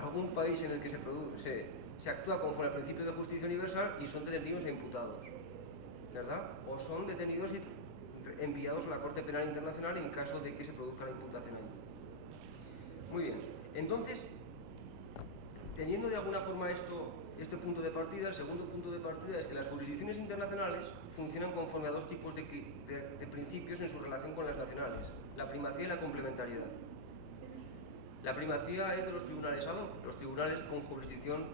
algún país en el que se actúa conforme al principio de justicia universal y son detenidos e imputados, ¿verdad? O son detenidos y enviados a la Corte Penal Internacional en caso de que se produzca la imputación ahí. Muy bien, entonces, teniendo de alguna forma este punto de partida, el segundo punto de partida es que las jurisdicciones internacionales funcionan conforme a dos tipos de principios en su relación con las nacionales: la primacía y la complementariedad. La primacía es de los tribunales ad hoc, los tribunales con jurisdicción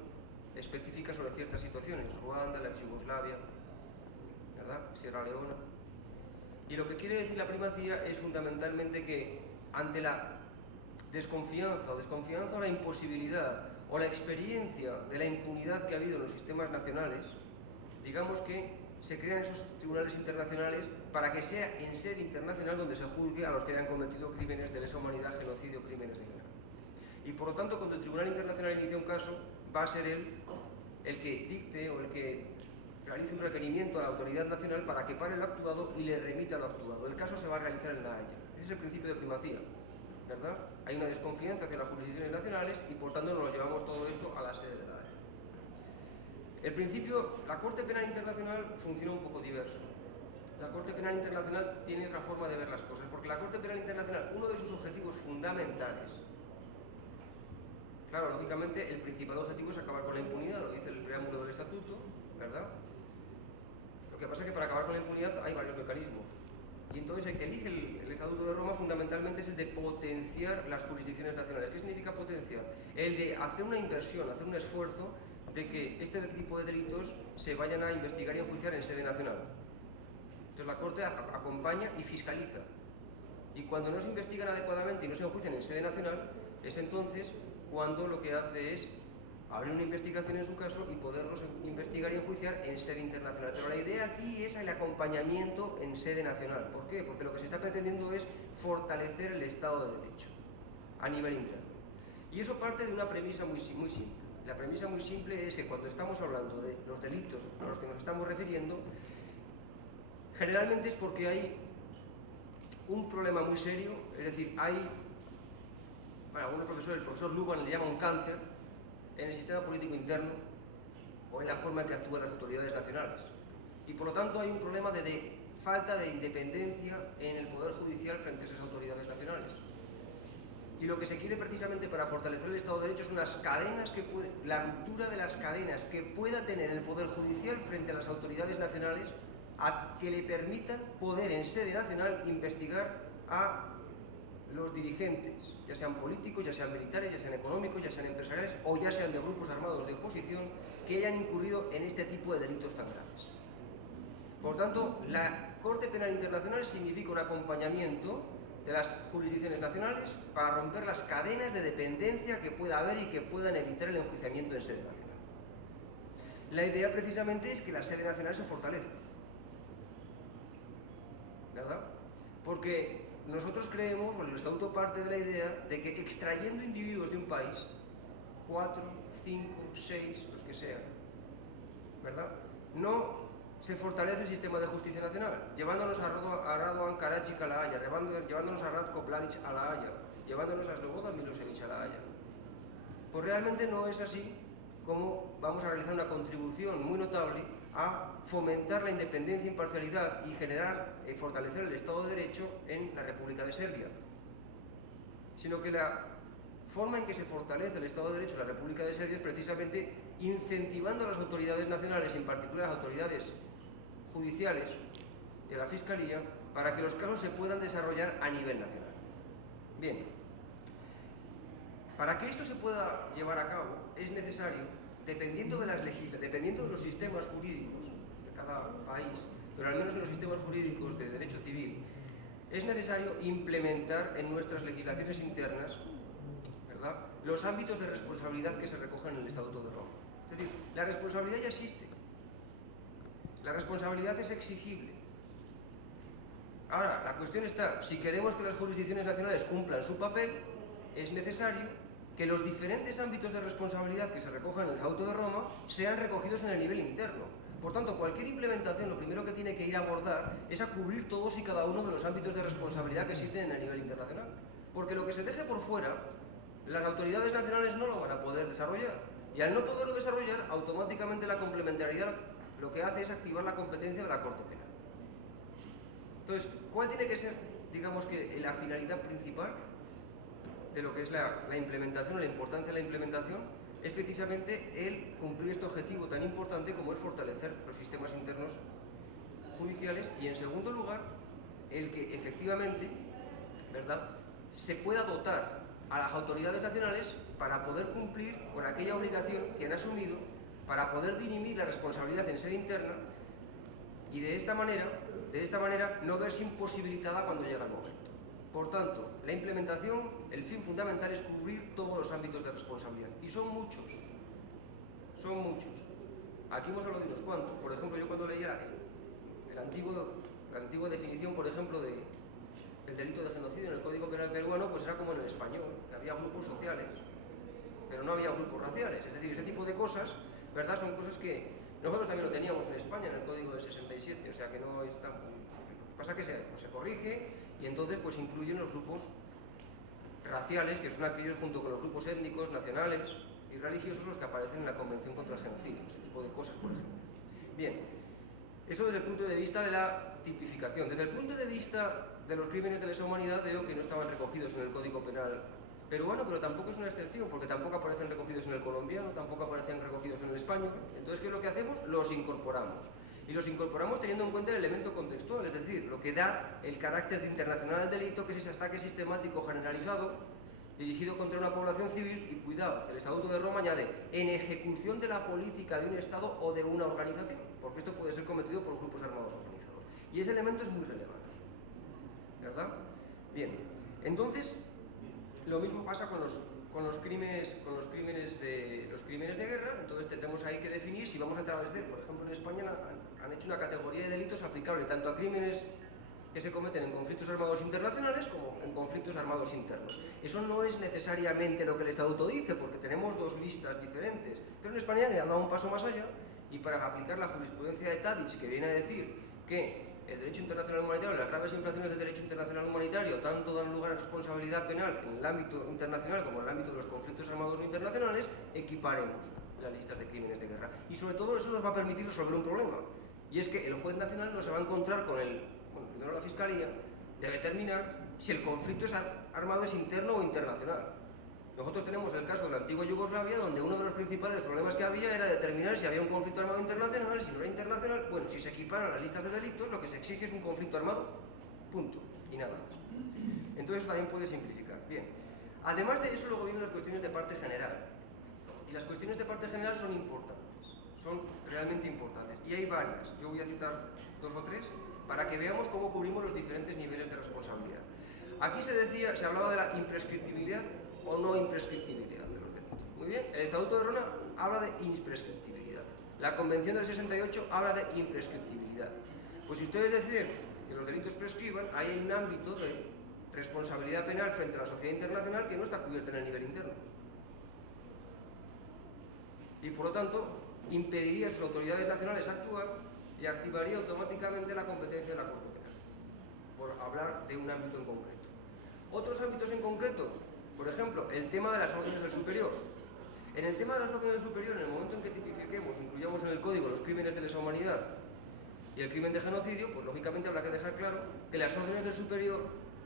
específica sobre ciertas situaciones: Ruanda, la ex-Yugoslavia, ¿verdad?, Sierra Leona. Y lo que quiere decir la primacía es fundamentalmente que ante la desconfianza o la imposibilidad o la experiencia de la impunidad que ha habido en los sistemas nacionales, digamos que se crean esos tribunales internacionales para que sea en sede internacional donde se juzgue a los que hayan cometido crímenes de lesa humanidad, genocidio, crímenes de guerra. Y por lo tanto, cuando el Tribunal Internacional inicia un caso, va a ser él el que dicte o el que realice un requerimiento a la autoridad nacional para que pare el actuado y le remita lo actuado. El caso se va a realizar en La Haya. Ese es el principio de primacía, ¿verdad? Hay una desconfianza hacia las jurisdicciones nacionales y por tanto nos llevamos todo esto a la sede de La Haya. El principio, la Corte Penal Internacional funciona un poco diverso. La Corte Penal Internacional tiene otra forma de ver las cosas, porque la Corte Penal Internacional, uno de sus objetivos fundamentales, claro, lógicamente el principal objetivo es acabar con la impunidad, lo dice el preámbulo del estatuto, ¿verdad? Lo que pasa es que para acabar con la impunidad hay varios mecanismos. Y entonces el que elige el Estatuto de Roma fundamentalmente es el de potenciar las jurisdicciones nacionales. ¿Qué significa potenciar? El de hacer una inversión, hacer un esfuerzo de que este tipo de delitos se vayan a investigar y enjuiciar en sede nacional. Entonces la Corte acompaña y fiscaliza. Y cuando no se investigan adecuadamente y no se enjuician en sede nacional, es entonces cuando lo que hace es abrir una investigación en su caso y poderlos investigar y enjuiciar en sede internacional. Pero la idea aquí es el acompañamiento en sede nacional. ¿Por qué? Porque lo que se está pretendiendo es fortalecer el Estado de Derecho a nivel interno. Y eso parte de una premisa muy simple. La premisa muy simple es que cuando estamos hablando de los delitos a los que nos estamos refiriendo, generalmente es porque hay un problema muy serio, es decir, hay, bueno, algunos profesores, el profesor Luban le llama un cáncer en el sistema político interno o en la forma en que actúan las autoridades nacionales. Y por lo tanto hay un problema de falta de independencia en el Poder Judicial frente a esas autoridades nacionales. Y lo que se quiere precisamente para fortalecer el Estado de Derecho es la ruptura de las cadenas que pueda tener el Poder Judicial frente a las autoridades nacionales, que le permitan poder en sede nacional investigar a los dirigentes, ya sean políticos, ya sean militares, ya sean económicos, ya sean empresariales o ya sean de grupos armados de oposición que hayan incurrido en este tipo de delitos tan graves. Por tanto, la Corte Penal Internacional significa un acompañamiento de las jurisdicciones nacionales para romper las cadenas de dependencia que pueda haber y que puedan evitar el enjuiciamiento en sede nacional. La idea precisamente es que la sede nacional se fortalezca, ¿verdad? Porque nosotros creemos, bueno, el Estatuto parte de la idea de que extrayendo individuos de un país, 4, 5, 6, los que sean, ¿verdad?, no se fortalece el sistema de justicia nacional, llevándonos a Radovan Karadzic a La Haya, llevándonos a Ratko Mladic a La Haya, llevándonos a Slobodan Milosevic a La Haya. Pues realmente no es así como vamos a realizar una contribución muy notable a fomentar la independencia, imparcialidad y generar y fortalecer el Estado de Derecho en la República de Serbia, sino que la forma en que se fortalece el Estado de Derecho en la República de Serbia es precisamente incentivando a las autoridades nacionales, en particular a las autoridades judiciales y a la Fiscalía, para que los casos se puedan desarrollar a nivel nacional. Bien, para que esto se pueda llevar a cabo es necesario, dependiendo de los sistemas jurídicos de cada país, pero al menos en los sistemas jurídicos de derecho civil, es necesario implementar en nuestras legislaciones internas, ¿verdad?, los ámbitos de responsabilidad que se recogen en el Estatuto de Roma. Es decir, la responsabilidad ya existe. La responsabilidad es exigible. Ahora, la cuestión está, si queremos que las jurisdicciones nacionales cumplan su papel, es necesario que los diferentes ámbitos de responsabilidad que se recogen en el Estatuto de Roma sean recogidos en el nivel interno. Por tanto, cualquier implementación lo primero que tiene que ir a abordar es a cubrir todos y cada uno de los ámbitos de responsabilidad que existen en el nivel internacional. Porque lo que se deje por fuera las autoridades nacionales no lo van a poder desarrollar. Y al no poderlo desarrollar, automáticamente la complementariedad lo que hace es activar la competencia de la Corte Penal. Entonces, ¿cuál tiene que ser, digamos que, la finalidad principal de lo que es la implementación, la importancia de la implementación? Es precisamente el cumplir este objetivo tan importante como es fortalecer los sistemas internos judiciales y, en segundo lugar, el que efectivamente, ¿verdad?, se pueda dotar a las autoridades nacionales para poder cumplir con aquella obligación que han asumido para poder dirimir la responsabilidad en sede interna y de esta manera no verse imposibilitada cuando llega el momento. Por tanto, la implementación, el fin fundamental es cubrir todos los ámbitos de responsabilidad. Y son muchos. Son muchos. Aquí hemos hablado de unos cuantos. Por ejemplo, yo cuando leía la antigua definición, por ejemplo, del delito de genocidio en el Código Penal peruano, pues era como en el español, que había grupos sociales, pero no había grupos raciales. Es decir, ese tipo de cosas, ¿verdad?, son cosas que nosotros también lo teníamos en España, en el Código del 67, o sea que no es tan... Pasa que se corrige y entonces pues incluyen los grupos raciales, que son aquellos junto con los grupos étnicos, nacionales y religiosos los que aparecen en la Convención contra el Genocidio, ese tipo de cosas, por ejemplo. Bien, eso desde el punto de vista de la tipificación. Desde el punto de vista de los crímenes de lesa humanidad veo que no estaban recogidos en el Código Penal peruano, pero tampoco es una excepción, porque tampoco aparecen recogidos en el colombiano, tampoco aparecen recogidos en el español. Entonces, ¿qué es lo que hacemos? Los incorporamos. Y los incorporamos teniendo en cuenta el elemento contextual, es decir, lo que da el carácter de internacional del delito, que es ese ataque sistemático generalizado, dirigido contra una población civil, y cuidado, el Estatuto de Roma añade, en ejecución de la política de un Estado o de una organización, porque esto puede ser cometido por grupos armados organizados. Y ese elemento es muy relevante, ¿verdad? Bien, entonces, lo mismo pasa con los crímenes de guerra. Entonces tendremos ahí que definir si vamos a establecer, por ejemplo en España han hecho una categoría de delitos aplicable tanto a crímenes que se cometen en conflictos armados internacionales como en conflictos armados internos. Eso no es necesariamente lo que el Estatuto dice, porque tenemos dos listas diferentes, pero en España le han dado un paso más allá y para aplicar la jurisprudencia de Tadić, que viene a decir que el derecho internacional humanitario, las graves infracciones del derecho internacional humanitario, tanto dan lugar a responsabilidad penal en el ámbito internacional como en el ámbito de los conflictos armados no internacionales, equiparemos las listas de crímenes de guerra. Y sobre todo eso nos va a permitir resolver un problema, y es que el juez nacional no se va a encontrar con primero la Fiscalía, de determinar si el conflicto armado es interno o internacional. Nosotros tenemos el caso de la antigua Yugoslavia, donde uno de los principales problemas que había era determinar si había un conflicto armado internacional, si no era internacional. Bueno, si se equiparan las listas de delitos, lo que se exige es un conflicto armado, punto, y nada más. Entonces eso también puede simplificar. Bien, además de eso luego vienen las cuestiones de parte general. Y las cuestiones de parte general son importantes, son realmente importantes. Y hay varias, yo voy a citar 2 o 3, para que veamos cómo cubrimos los diferentes niveles de responsabilidad. Aquí se hablaba de la imprescriptibilidad o no imprescriptibilidad de los delitos. Muy bien, el Estatuto de Roma habla de imprescriptibilidad. La Convención del 68 habla de imprescriptibilidad. Pues si ustedes deciden que los delitos prescriban, hay un ámbito de responsabilidad penal frente a la sociedad internacional que no está cubierto en el nivel interno. Y por lo tanto, impediría a sus autoridades nacionales actuar y activaría automáticamente la competencia de la Corte Penal, por hablar de un ámbito en concreto. Otros ámbitos en concreto, por ejemplo, el tema de las órdenes del superior. En el tema de las órdenes del superior, en el momento en que tipifiquemos, incluyamos en el código los crímenes de lesa humanidad y el crimen de genocidio, pues lógicamente habrá que dejar claro que las órdenes del superior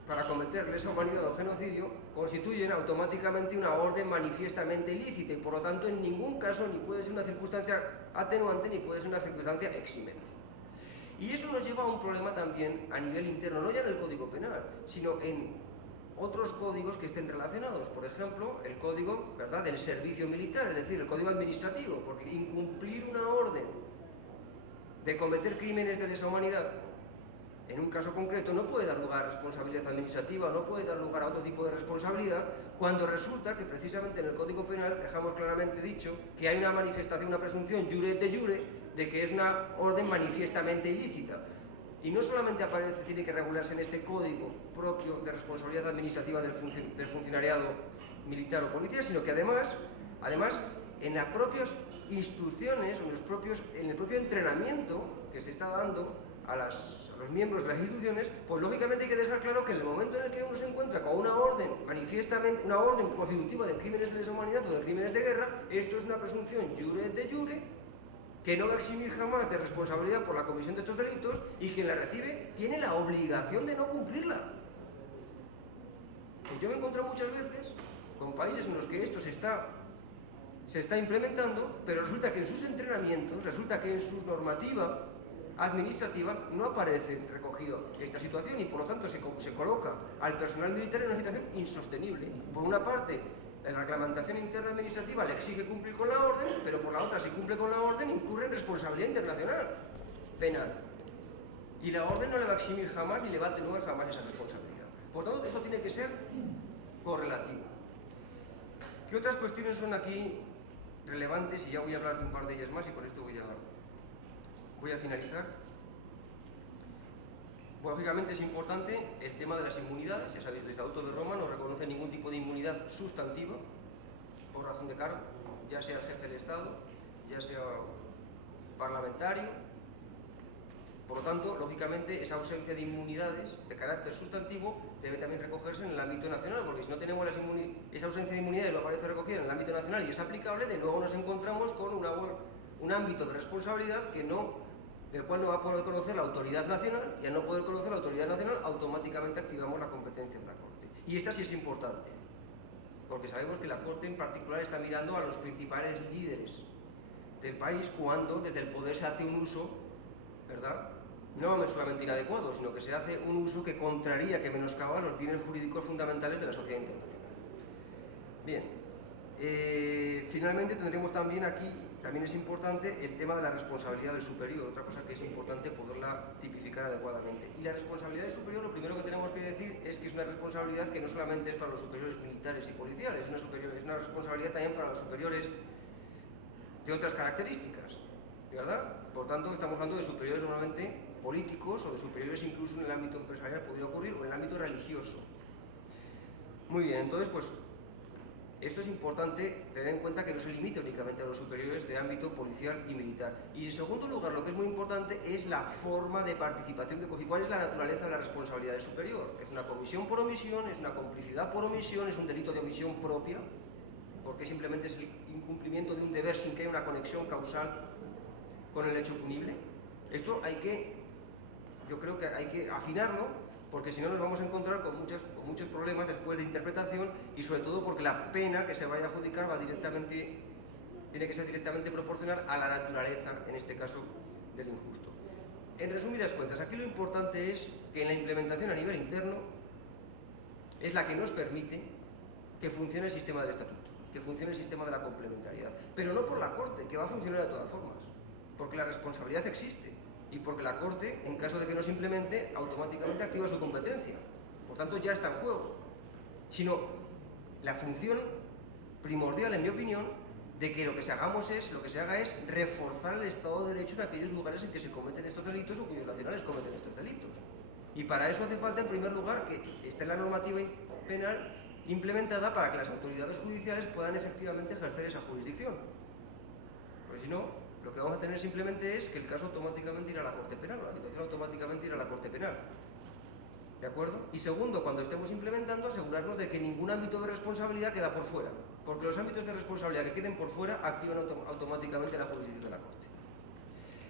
para cometer lesa humanidad o genocidio constituyen automáticamente una orden manifiestamente ilícita y por lo tanto en ningún caso ni puede ser una circunstancia atenuante ni puede ser una circunstancia eximente. Y eso nos lleva a un problema también a nivel interno, no ya en el Código Penal, sino en otros códigos que estén relacionados. Por ejemplo, el código, ¿verdad?, del servicio militar, es decir, el código administrativo, porque incumplir una orden de cometer crímenes de lesa humanidad en un caso concreto no puede dar lugar a responsabilidad administrativa, no puede dar lugar a otro tipo de responsabilidad, cuando resulta que precisamente en el Código Penal dejamos claramente dicho que hay una manifestación, una presunción jure de jure, de que es una orden manifiestamente ilícita. Y no solamente aparece, tiene que regularse en este código propio de responsabilidad administrativa del funcionariado militar o policial, sino que además en las propias instrucciones, en el propio entrenamiento que se está dando a los miembros de las instituciones, pues lógicamente hay que dejar claro que en el momento en el que uno se encuentra con una orden manifiestamente, una orden constitutiva de crímenes de lesa humanidad o de crímenes de guerra, esto es una presunción jure de jure, que no va a eximir jamás de responsabilidad por la comisión de estos delitos, y quien la recibe tiene la obligación de no cumplirla. Pues yo me he encontrado muchas veces con países en los que esto se está implementando, pero resulta que en sus entrenamientos, resulta que en su normativa administrativa no aparece recogido esta situación, y por lo tanto se coloca al personal militar en una situación insostenible. Por una parte, la reglamentación interna administrativa le exige cumplir con la orden, pero por la otra, si cumple con la orden, incurre en responsabilidad internacional penal. Y la orden no le va a eximir jamás ni le va a atenuar jamás esa responsabilidad. Por tanto, eso tiene que ser correlativo. ¿Qué otras cuestiones son aquí relevantes? Y ya voy a hablar de un par de ellas más y con esto voy a finalizar. Pues, lógicamente es importante el tema de las inmunidades. Ya sabéis, el Estatuto de Roma no reconoce ningún tipo de inmunidad sustantiva por razón de cargo, ya sea jefe del Estado, ya sea parlamentario. Por lo tanto, lógicamente, esa ausencia de inmunidades de carácter sustantivo debe también recogerse en el ámbito nacional, porque si no tenemos esa ausencia de inmunidades, lo aparece recogida en el ámbito nacional y es aplicable, de nuevo nos encontramos con un ámbito de responsabilidad del cual no va a poder conocer la autoridad nacional, y al no poder conocer la autoridad nacional, automáticamente activamos la competencia de la Corte. Y esta sí es importante, porque sabemos que la Corte en particular está mirando a los principales líderes del país cuando desde el poder se hace un uso, ¿verdad?, no solamente inadecuado, sino que se hace un uso que contraría, que menoscaba los bienes jurídicos fundamentales de la sociedad internacional. Bien, finalmente tendremos también aquí, también es importante el tema de la responsabilidad del superior, otra cosa que es importante poderla tipificar adecuadamente. Y la responsabilidad del superior, lo primero que tenemos que decir es que es una responsabilidad que no solamente es para los superiores militares y policiales, es una responsabilidad también para los superiores de otras características, ¿verdad? Por tanto, estamos hablando de superiores normalmente políticos o de superiores incluso en el ámbito empresarial, podría ocurrir, o en el ámbito religioso. Muy bien, entonces, pues, esto es importante tener en cuenta que no se limite únicamente a los superiores de ámbito policial y militar. Y en segundo lugar, lo que es muy importante es la forma de participación que coge. ¿Cuál es la naturaleza de la responsabilidad del superior? ¿Es una comisión por omisión? ¿Es una complicidad por omisión? ¿Es un delito de omisión propia? Porque simplemente es el incumplimiento de un deber sin que haya una conexión causal con el hecho punible. Esto yo creo que hay que afinarlo, porque si no nos vamos a encontrar con muchos problemas después de interpretación, y sobre todo porque la pena que se vaya a adjudicar tiene que ser directamente proporcional a la naturaleza, en este caso, del injusto. En resumidas cuentas, aquí lo importante es que la implementación a nivel interno es la que nos permite que funcione el sistema del estatuto, que funcione el sistema de la complementariedad, pero no por la Corte, que va a funcionar de todas formas, porque la responsabilidad existe y porque la Corte, en caso de que no se implemente, automáticamente activa su competencia. Por tanto, ya está en juego. Sino la función primordial, en mi opinión, de que lo que se haga es reforzar el Estado de Derecho en aquellos lugares en que se cometen estos delitos o cuyos nacionales cometen estos delitos. Y para eso hace falta, en primer lugar, que esté la normativa penal implementada para que las autoridades judiciales puedan efectivamente ejercer esa jurisdicción. Porque si no, lo que vamos a tener simplemente es que el caso automáticamente irá a la Corte Penal, o la situación automáticamente irá a la Corte Penal. ¿De acuerdo? Y segundo, cuando estemos implementando, asegurarnos de que ningún ámbito de responsabilidad queda por fuera, porque los ámbitos de responsabilidad que queden por fuera activan automáticamente la jurisdicción de la Corte.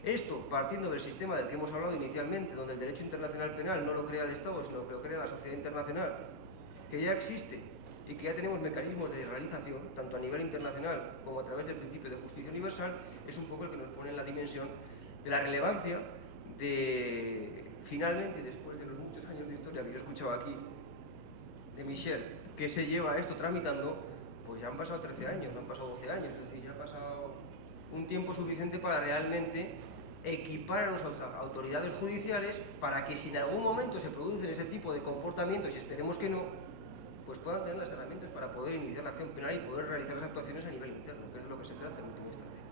Esto partiendo del sistema del que hemos hablado inicialmente, donde el derecho internacional penal no lo crea el Estado, sino que lo crea la sociedad internacional, que ya existe y que ya tenemos mecanismos de realización, tanto a nivel internacional como a través del principio de justicia universal, es un poco el que nos pone en la dimensión de la relevancia de, finalmente, después de los muchos años de historia que yo escuchaba aquí de Michel, que se lleva esto tramitando, pues ya han pasado 13 años, han pasado 12 años, es decir, ya ha pasado un tiempo suficiente para realmente equipar a las autoridades judiciales para que si en algún momento se producen ese tipo de comportamientos, y esperemos que no, pues puedan tener las herramientas para poder iniciar la acción penal y poder realizar las actuaciones a nivel interno, que es de lo que se trata en última instancia.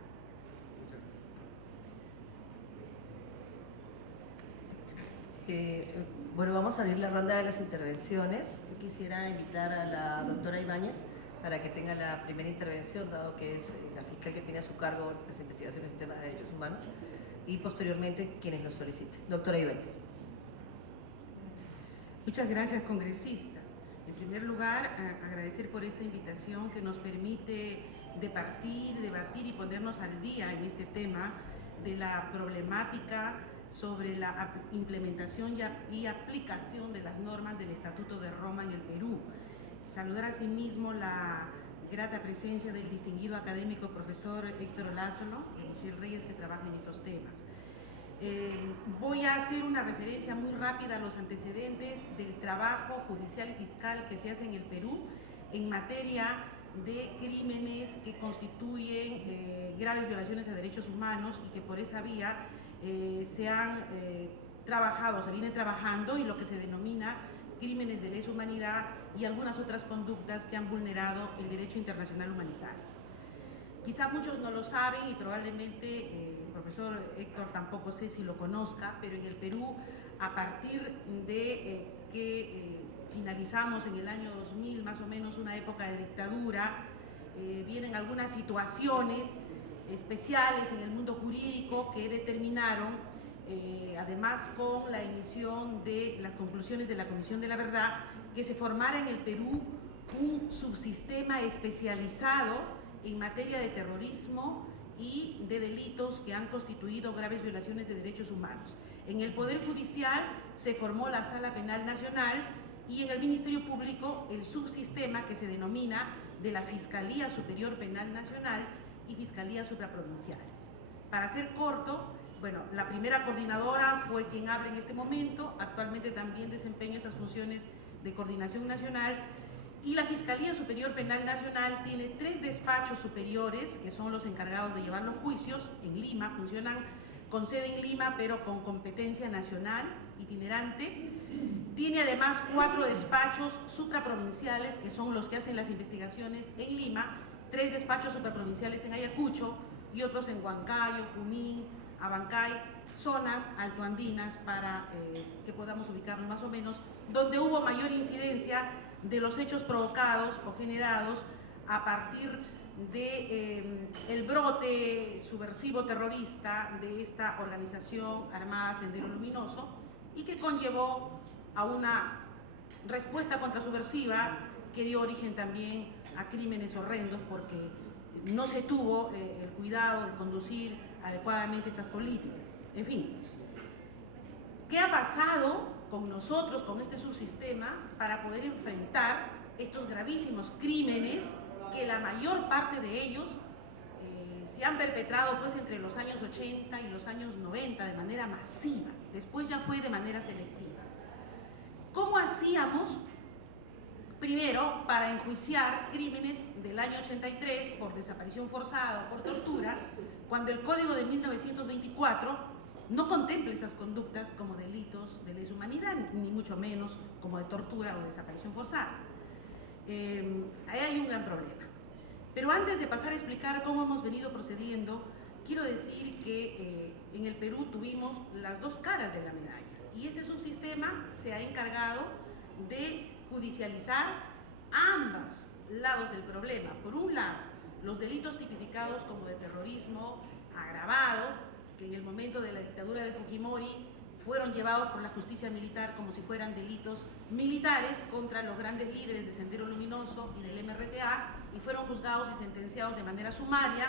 Bueno, vamos a abrir la ronda de las intervenciones. Yo quisiera invitar a la doctora Ibáñez para que tenga la primera intervención, dado que es la fiscal que tiene a su cargo las investigaciones en temas de derechos humanos. y posteriormente quienes lo soliciten. Doctora Ibáñez. Muchas gracias, congresista. En primer lugar, agradecer por esta invitación que nos permite debatir y ponernos al día en este tema de la problemática sobre la implementación y aplicación de las normas del Estatuto de Roma en el Perú. Saludar asimismo la grata presencia del distinguido académico profesor Héctor Lázaro y Michelle Reyes, que trabaja en estos temas. Voy a hacer una referencia muy rápida a los antecedentes del trabajo judicial y fiscal que se hace en el Perú en materia de crímenes que constituyen graves violaciones a derechos humanos y que por esa vía se han trabajado, se viene trabajando, y lo que se denomina crímenes de lesa humanidad y algunas otras conductas que han vulnerado el derecho internacional humanitario. Quizá muchos no lo saben y probablemente el profesor Héctor tampoco sé si lo conozca, pero en el Perú, a partir de que finalizamos en el año 2000 más o menos una época de dictadura, vienen algunas situaciones especiales en el mundo jurídico que determinaron, además con la emisión de las conclusiones de la Comisión de la Verdad, que se formara en el Perú un subsistema especializado en materia de terrorismo y de delitos que han constituido graves violaciones de derechos humanos. En el Poder Judicial se formó la Sala Penal Nacional y en el Ministerio Público el subsistema que se denomina de la Fiscalía Superior Penal Nacional y Fiscalías Supraprovinciales. Para ser corto, bueno, la primera coordinadora fue quien habla en este momento, actualmente también desempeña esas funciones de coordinación nacional, y la Fiscalía Superior Penal Nacional tiene 3 despachos superiores que son los encargados de llevar los juicios en Lima, funcionan con sede en Lima pero con competencia nacional itinerante. Tiene además 4 despachos supraprovinciales que son los que hacen las investigaciones en Lima, 3 despachos supraprovinciales en Ayacucho y otros en Huancayo, Junín, Abancay, zonas altoandinas para que podamos ubicarnos más o menos, donde hubo mayor incidencia de los hechos provocados o generados a partir del brote subversivo terrorista de esta organización armada Sendero Luminoso y que conllevó a una respuesta contrasubversiva que dio origen también a crímenes horrendos porque no se tuvo el cuidado de conducir adecuadamente estas políticas. En fin, ¿qué ha pasado con nosotros, con este subsistema, para poder enfrentar estos gravísimos crímenes que la mayor parte de ellos se han perpetrado pues entre los años 80 y los años 90 de manera masiva, después ya fue de manera selectiva? ¿Cómo hacíamos? Primero, para enjuiciar crímenes del año 83 por desaparición forzada o por tortura, cuando el Código de 1924 no contempla esas conductas como delitos de lesa humanidad, ni mucho menos como de tortura o desaparición forzada. Ahí hay un gran problema. Pero antes de pasar a explicar cómo hemos venido procediendo, quiero decir que en el Perú tuvimos las 2 caras de la medalla. Y este subsistema se ha encargado de judicializar ambos lados del problema. Por un lado, los delitos tipificados como de terrorismo agravado, que en el momento de la dictadura de Fujimori fueron llevados por la justicia militar como si fueran delitos militares contra los grandes líderes de Sendero Luminoso y del MRTA, y fueron juzgados y sentenciados de manera sumaria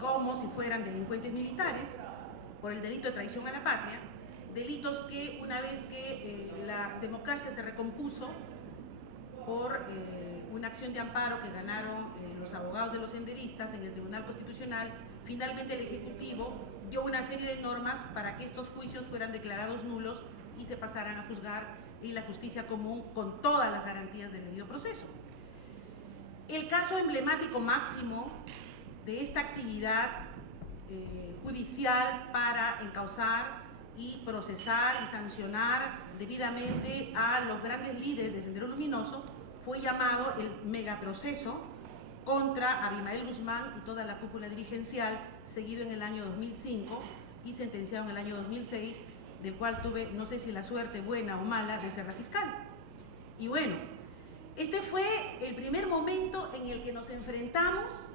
como si fueran delincuentes militares por el delito de traición a la patria, delitos que una vez que la democracia se recompuso por una acción de amparo que ganaron los abogados de los senderistas en el Tribunal Constitucional, finalmente el Ejecutivo dio una serie de normas para que estos juicios fueran declarados nulos y se pasaran a juzgar en la justicia común con todas las garantías del debido proceso. El caso emblemático máximo de esta actividad judicial para encauzar y procesar y sancionar debidamente a los grandes líderes de Sendero Luminoso fue llamado el megaproceso contra Abimael Guzmán y toda la cúpula dirigencial, seguido en el año 2005 y sentenciado en el año 2006, del cual tuve, no sé si la suerte buena o mala, de ser la fiscal. Y bueno, este fue el primer momento en el que nos enfrentamos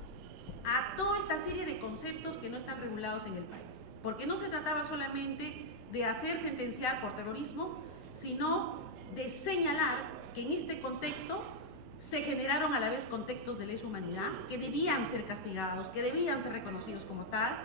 a toda esta serie de conceptos que no están regulados en el país. porque no se trataba solamente de hacer sentenciar por terrorismo, sino de señalar que en este contexto se generaron a la vez contextos de lesa humanidad que debían ser castigados, que debían ser reconocidos como tal.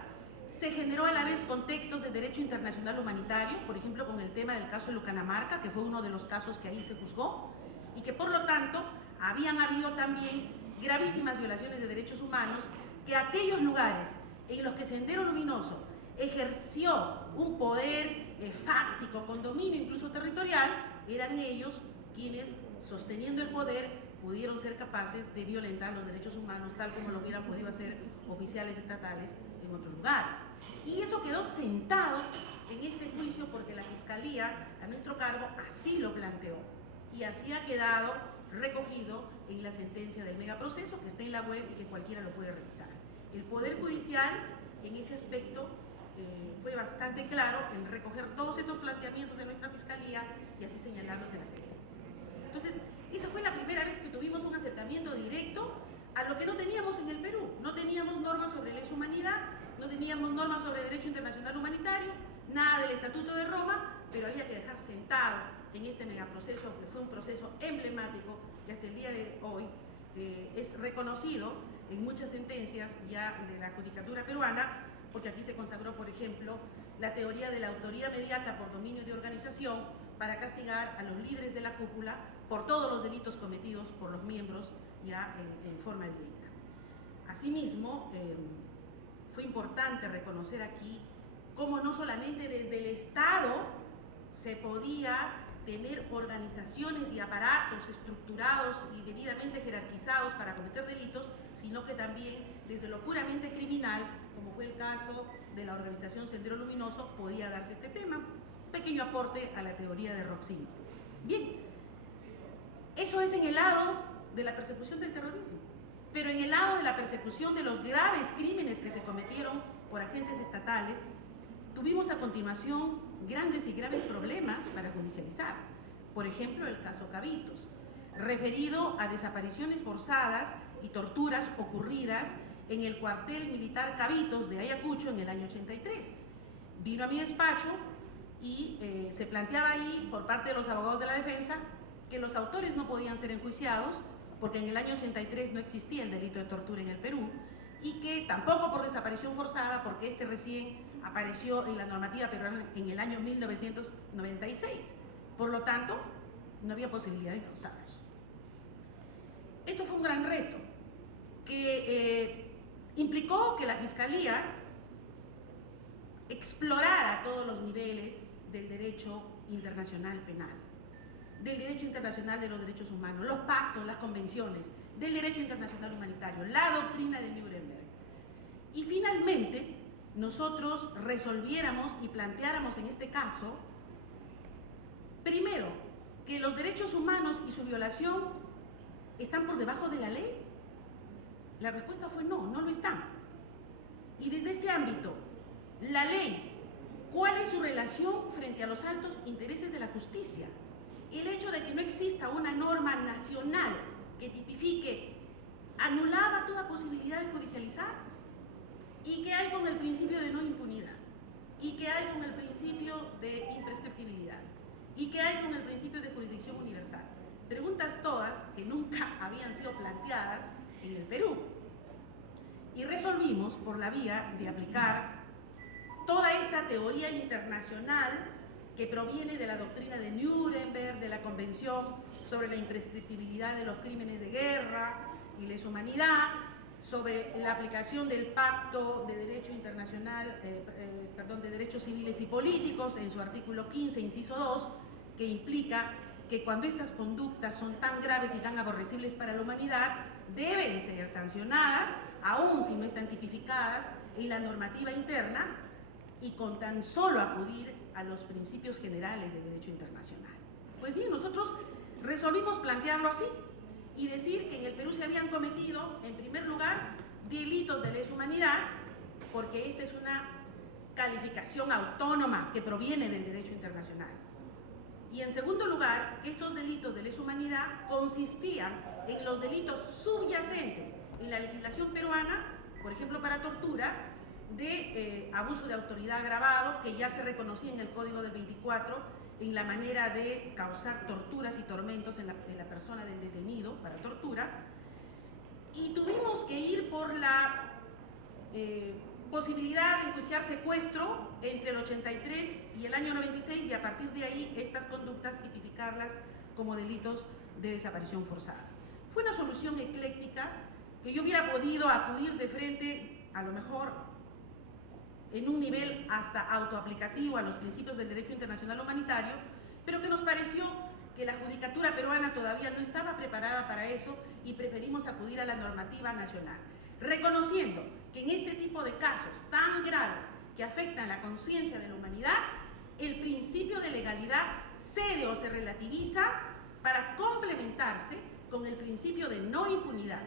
Se generó a la vez contextos de derecho internacional humanitario, por ejemplo con el tema del caso de Lucanamarca, que fue uno de los casos que ahí se juzgó, y que por lo tanto habían habido también gravísimas violaciones de derechos humanos, que aquellos lugares en los que Sendero Luminoso ejerció un poder fáctico, con dominio incluso territorial, eran ellos quienes, sosteniendo el poder, pudieron ser capaces de violentar los derechos humanos tal como lo hubieran podido hacer oficiales estatales en otros lugares. Y eso quedó sentado en este juicio porque la Fiscalía, a nuestro cargo, así lo planteó. Y así ha quedado recogido en la sentencia del megaproceso, que está en la web y que cualquiera lo puede revisar. El Poder Judicial, en ese aspecto, fue bastante claro en recoger todos estos planteamientos de nuestra Fiscalía y así señalarlos en la sentencia. Entonces, esa fue la primera vez que tuvimos un acercamiento directo a lo que no teníamos en el Perú. No teníamos normas sobre lesa humanidad, no teníamos normas sobre derecho internacional humanitario, nada del Estatuto de Roma, pero había que dejar sentado en este megaproceso, que fue un proceso emblemático que hasta el día de hoy es reconocido en muchas sentencias ya de la judicatura peruana, porque aquí se consagró, por ejemplo, la teoría de la autoría mediata por dominio de organización para castigar a los líderes de la cúpula por todos los delitos cometidos por los miembros ya en forma directa. Asimismo, fue importante reconocer aquí cómo no solamente desde el Estado se podía tener organizaciones y aparatos estructurados y debidamente jerarquizados para cometer delitos, sino que también desde lo puramente criminal, como fue el caso de la organización Sendero Luminoso, podía darse este tema. Un pequeño aporte a la teoría de Roxin. Bien, eso es en el lado de la persecución del terrorismo, pero en el lado de la persecución de los graves crímenes que se cometieron por agentes estatales, tuvimos a continuación grandes y graves problemas para judicializar. Por ejemplo, el caso Cabitos, referido a desapariciones forzadas y torturas ocurridas en el cuartel militar Cabitos de Ayacucho en el año 83. Vino a mi despacho y se planteaba ahí, por parte de los abogados de la defensa, que los autores no podían ser enjuiciados porque en el año 83 no existía el delito de tortura en el Perú, y que tampoco por desaparición forzada, porque este recién apareció en la normativa peruana en el año 1996. Por lo tanto, no había posibilidad de enjuiciarlos. Esto fue un gran reto que implicó que la Fiscalía explorara todos los niveles del derecho internacional penal, del derecho internacional de los derechos humanos, los pactos, las convenciones, del derecho internacional humanitario, la doctrina de Nuremberg. Y finalmente, nosotros resolviéramos y planteáramos en este caso, primero, que los derechos humanos y su violación están por debajo de la ley. La respuesta fue no, no lo están. Y desde este ámbito, la ley, ¿cuál es su relación frente a los altos intereses de la justicia? El hecho de que no exista una norma nacional que tipifique, anulaba toda posibilidad de judicializar. ¿Y qué hay con el principio de no impunidad? ¿Y qué hay con el principio de imprescriptibilidad? ¿Y qué hay con el principio de jurisdicción universal? Preguntas todas que nunca habían sido planteadas en el Perú. Y resolvimos por la vía de aplicar toda esta teoría internacional que proviene de la doctrina de Nuremberg, de la Convención sobre la imprescriptibilidad de los crímenes de guerra y lesa humanidad, sobre la aplicación del Pacto de Derecho Internacional, de Derechos Civiles y Políticos, en su artículo 15, inciso 2, que implica que cuando estas conductas son tan graves y tan aborrecibles para la humanidad, deben ser sancionadas, aun si no están tipificadas en la normativa interna, y con tan solo acudir a los principios generales del derecho internacional. Pues bien, nosotros resolvimos plantearlo así y decir que en el Perú se habían cometido, en primer lugar, delitos de lesa humanidad, porque esta es una calificación autónoma que proviene del derecho internacional. Y en segundo lugar, que estos delitos de lesa humanidad consistían en los delitos subyacentes en la legislación peruana, por ejemplo para tortura, de abuso de autoridad agravado, que ya se reconocía en el Código del 24, en la manera de causar torturas y tormentos en la persona del detenido para tortura, y tuvimos que ir por la posibilidad de enjuiciar secuestro entre el 83 y el año 96, y a partir de ahí estas conductas tipificarlas como delitos de desaparición forzada. Fue una solución ecléctica que yo hubiera podido acudir de frente, a lo mejor en un nivel hasta autoaplicativo a los principios del derecho internacional humanitario, pero que nos pareció que la judicatura peruana todavía no estaba preparada para eso y preferimos acudir a la normativa nacional, reconociendo que en este tipo de casos tan graves que afectan la conciencia de la humanidad, el principio de legalidad cede o se relativiza para complementarse con el principio de no impunidad,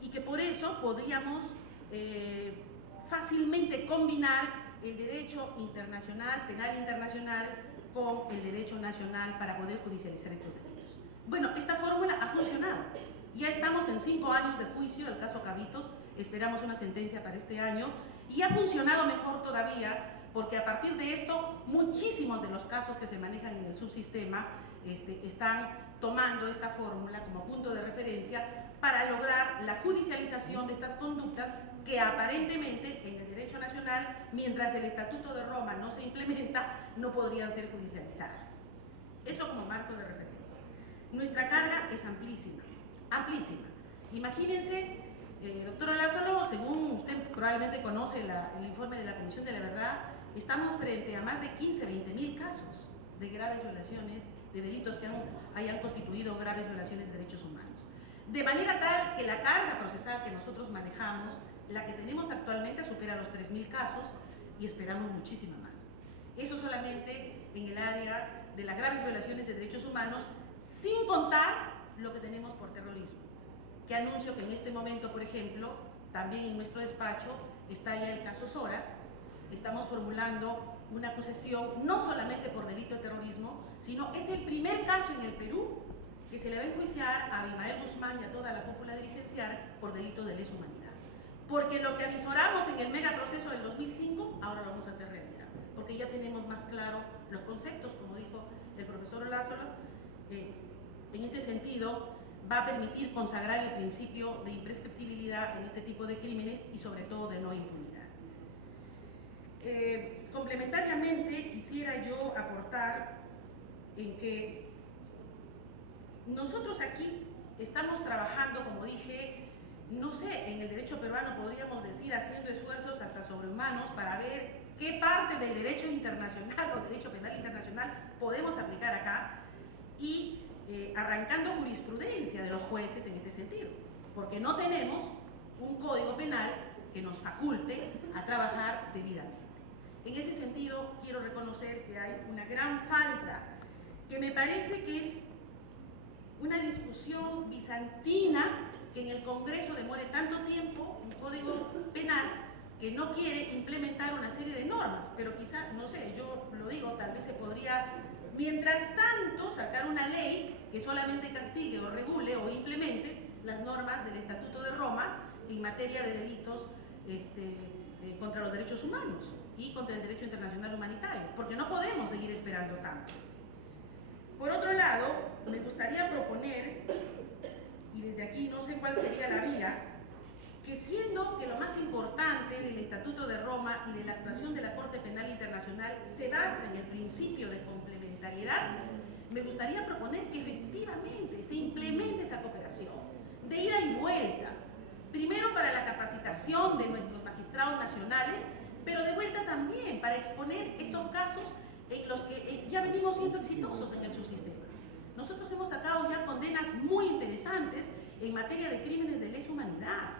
y que por eso podríamos fácilmente combinar el derecho internacional, penal internacional, con el derecho nacional para poder judicializar estos delitos. Bueno, esta fórmula ha funcionado. Ya estamos en 5 años de juicio del caso Cabitos, esperamos una sentencia para este año, y ha funcionado mejor todavía porque a partir de esto muchísimos de los casos que se manejan en el subsistema están tomando esta fórmula como punto de referencia para lograr la judicialización de estas conductas que aparentemente en el derecho nacional, mientras el Estatuto de Roma no se implementa, no podrían ser judicializadas. Eso como marco de referencia. Nuestra carga es amplísima, amplísima. Imagínense, doctor Lázaro, según usted probablemente conoce el informe de la Comisión de la Verdad, estamos frente a más de 15-20 mil casos de graves violaciones, de delitos que hayan constituido graves violaciones de derechos humanos. De manera tal que la carga procesal que nosotros manejamos, la que tenemos actualmente, supera los 3.000 casos y esperamos muchísima más. Eso solamente en el área de las graves violaciones de derechos humanos, sin contar lo que tenemos por terrorismo. Que anuncio que en este momento, por ejemplo, también en nuestro despacho está ya el caso Soras. Estamos formulando una acusación no solamente por delito de terrorismo, sino es el primer caso en el Perú que se le va a enjuiciar a Abimael Guzmán y a toda la cúpula dirigencial por delito de lesa humanidad. Porque lo que avisoramos en el megaproceso del 2005, ahora lo vamos a hacer realidad. Porque ya tenemos más claro los conceptos, como dijo el profesor Lázaro. En este sentido, va a permitir consagrar el principio de imprescriptibilidad en este tipo de crímenes y sobre todo de no impunidad. Complementariamente, quisiera yo aportar en que nosotros aquí estamos trabajando, como dije, no sé, en el derecho peruano podríamos decir haciendo esfuerzos hasta sobrehumanos para ver qué parte del derecho internacional o derecho penal internacional podemos aplicar acá y arrancando jurisprudencia de los jueces en este sentido, porque no tenemos un código penal que nos faculte a trabajar debidamente. En ese sentido, quiero reconocer que hay una gran falta, que me parece que es una discusión bizantina, que en el Congreso demore tanto tiempo, un código penal que no quiere implementar una serie de normas, pero quizá, no sé, yo lo digo, tal vez se podría, mientras tanto, sacar una ley que solamente castigue o regule o implemente las normas del Estatuto de Roma en materia de delitos contra los derechos humanos y contra el derecho internacional humanitario, porque no podemos seguir esperando tanto. Por otro lado, me gustaría proponer, y desde aquí no sé cuál sería la vía, que siendo que lo más importante del Estatuto de Roma y de la actuación de la Corte Penal Internacional se basa en el principio de complementariedad, me gustaría proponer que efectivamente se implemente esa cooperación, de ida y vuelta, primero para la capacitación de nuestros magistrados nacionales, pero de vuelta también para exponer estos casos en los que ya venimos siendo exitosos en el subsistema. Nosotros hemos sacado ya condenas muy interesantes en materia de crímenes de lesa humanidad,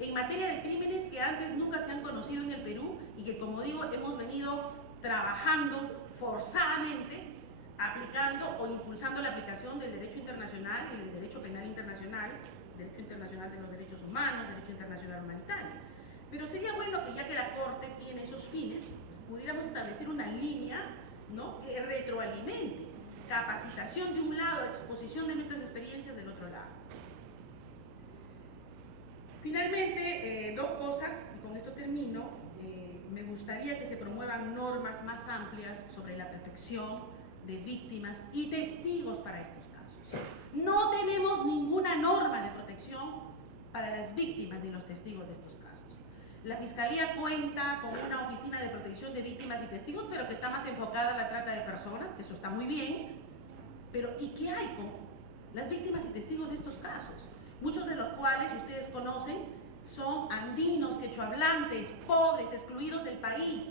en materia de crímenes que antes nunca se han conocido en el Perú y que, como digo, hemos venido trabajando forzadamente, aplicando o impulsando la aplicación del derecho internacional y del derecho penal internacional, derecho internacional de los derechos humanos, derecho internacional humanitario. Pero sería bueno que, ya que la Corte tiene esos fines, pudiéramos establecer una línea, ¿no?, que retroalimente capacitación de un lado, exposición de nuestras experiencias del otro lado. Finalmente, dos cosas, y con esto termino. termino, me gustaría que se promuevan normas más amplias sobre la protección de víctimas y testigos para estos casos. No tenemos ninguna norma de protección para las víctimas ni los testigos de estos casos. La Fiscalía cuenta con una oficina de protección de víctimas y testigos, pero que está más enfocada a la trata de personas, que eso está muy bien. Pero ¿y qué hay con las víctimas y testigos de estos casos? Muchos de los cuales ustedes conocen son andinos, quechohablantes, pobres, excluidos del país.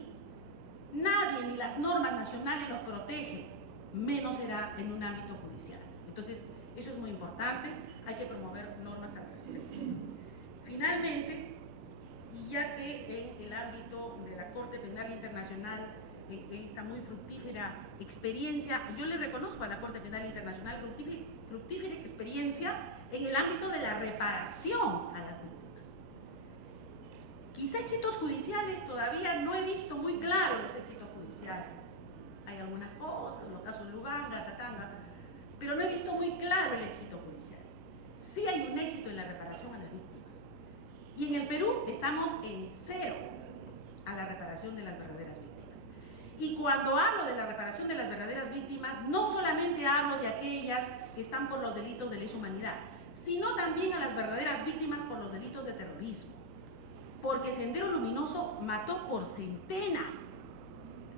Nadie ni las normas nacionales los protegen, menos será en un ámbito judicial. Entonces, eso es muy importante, hay que promover normas al respecto. Finalmente, y ya que en el ámbito de la Corte Penal Internacional, esta muy fructífera experiencia, yo le reconozco a la Corte Penal Internacional fructífera experiencia en el ámbito de la reparación a las víctimas. Quizá éxitos judiciales todavía no he visto muy claros los éxitos judiciales. Hay algunas cosas, los casos de Luganga, Katanga, pero no he visto muy claro el éxito judicial. Sí hay un éxito en la reparación a las víctimas. Y en el Perú estamos en cero a la reparación de las verdaderas víctimas. Y cuando hablo de la reparación de las verdaderas víctimas, no solamente hablo de aquellas que están por los delitos de lesa humanidad, sino también a las verdaderas víctimas por los delitos de terrorismo. Porque Sendero Luminoso mató por centenas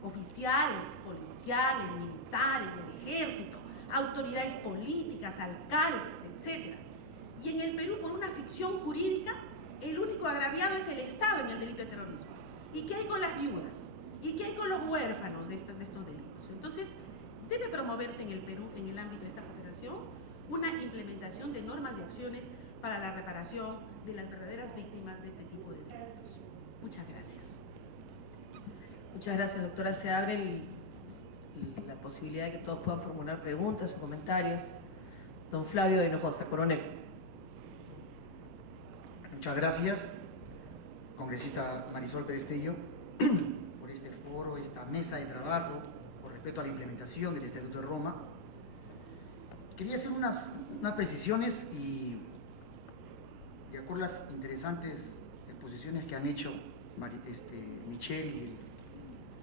oficiales, policiales, militares, del ejército, autoridades políticas, alcaldes, etc. Y en el Perú, por una ficción jurídica, el único agraviado es el Estado en el delito de terrorismo. ¿Y qué hay con las viudas? ¿Y qué hay con los huérfanos de estos delitos? Entonces, debe promoverse en el Perú, en el ámbito de esta cooperación, una implementación de normas y acciones para la reparación de las verdaderas víctimas de este tipo de delitos. Muchas gracias. Muchas gracias, doctora. Se abre la posibilidad de que todos puedan formular preguntas o comentarios. Don Flavio de Hinojosa, coronel. Muchas gracias, congresista Marisol Perestello, por este foro, esta mesa de trabajo con respecto a la implementación del Estatuto de Roma. Quería hacer unas precisiones y de acuerdo a las interesantes exposiciones que han hecho Michelle y el